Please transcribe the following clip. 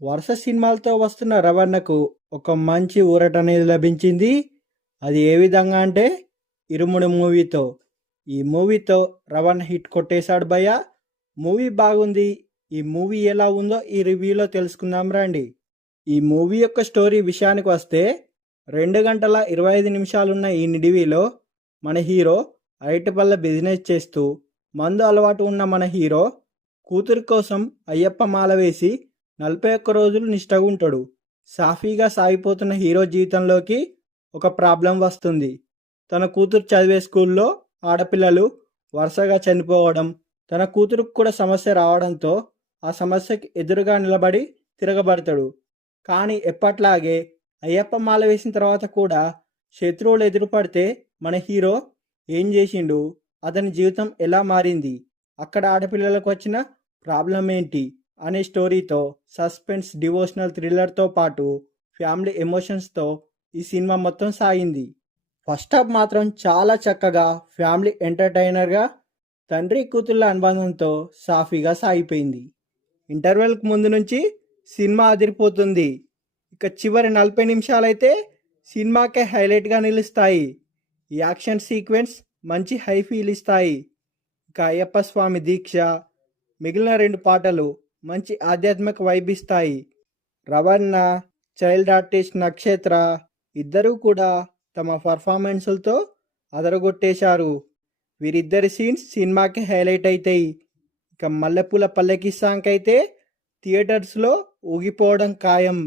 వరుస సినిమాలతో వస్తున్న రవణకు ఒక మంచి ఊరట అనేది లభించింది. అది ఏ విధంగా అంటే ఇరుముడి మూవీతో. ఈ మూవీతో రవణ హిట్ కొట్టేశాడు భయ్య. మూవీ బాగుంది. ఈ మూవీ ఎలా ఉందో ఈ రివ్యూలో తెలుసుకుందాం రండి. ఈ మూవీ యొక్క స్టోరీ విషయానికి వస్తే 2 గంటల 25 నిమిషాలున్న ఈ నిడివిలో మన హీరో అరటిపళ్ళ బిజినెస్ చేస్తూ మందు అలవాటు ఉన్న మన హీరో కూతురి కోసం అయ్యప్ప మాల వేసి 41 రోజులు నిష్టగా ఉంటాడు. సాఫీగా సాగిపోతున్న హీరో జీవితంలోకి ఒక ప్రాబ్లం వస్తుంది. తన కూతురు చదివే స్కూల్లో ఆడపిల్లలు వరుసగా చనిపోవడం, తన కూతురుకు కూడా సమస్య రావడంతో ఆ సమస్యకి ఎదురుగా నిలబడి తిరగబడతాడు. కానీ ఎప్పట్లాగే అయ్యప్ప మాల వేసిన తర్వాత కూడా శత్రువులు ఎదురుపడితే మన హీరో ఏం చేసిండు, అతని జీవితం ఎలా మారింది, అక్కడ ఆడపిల్లలకు వచ్చిన ప్రాబ్లం ఏంటి అనే స్టోరీతో సస్పెన్స్ డివోషనల్ థ్రిల్లర్తో పాటు ఫ్యామిలీ ఎమోషన్స్తో ఈ సినిమా మొత్తం సాగింది. ఫస్ట్ హాఫ్ మాత్రం చాలా చక్కగా ఫ్యామిలీ ఎంటర్టైనర్గా తండ్రి కూతుళ్ళ అనుబంధంతో సాఫీగా సాగిపోయింది. ఇంటర్వెల్కి ముందు నుంచి సినిమా అదిరిపోతుంది. ఇక చివరి 40 నిమిషాలైతే సినిమాకే హైలైట్గా నిలుస్తాయి. ఈ యాక్షన్ సీక్వెన్స్ మంచి హై ఫీల్ ఇస్తాయి. ఇక అయ్యప్ప స్వామి దీక్ష, మిగిలిన 2 పాటలు మంచి ఆధ్యాత్మిక వైబ్ ఇస్తాయి. రవణ, చైల్డ్ ఆర్టిస్ట్ నక్షత్ర ఇద్దరూ కూడా తమ పర్ఫార్మెన్సులతో అదరగొట్టేశారు. వీరిద్దరి సీన్స్ సినిమాకి హైలైట్ అవుతాయి. ఇక మల్లెపూల పల్లెకి సాంగ్ అయితే థియేటర్స్లో ఊగిపోవడం ఖాయం.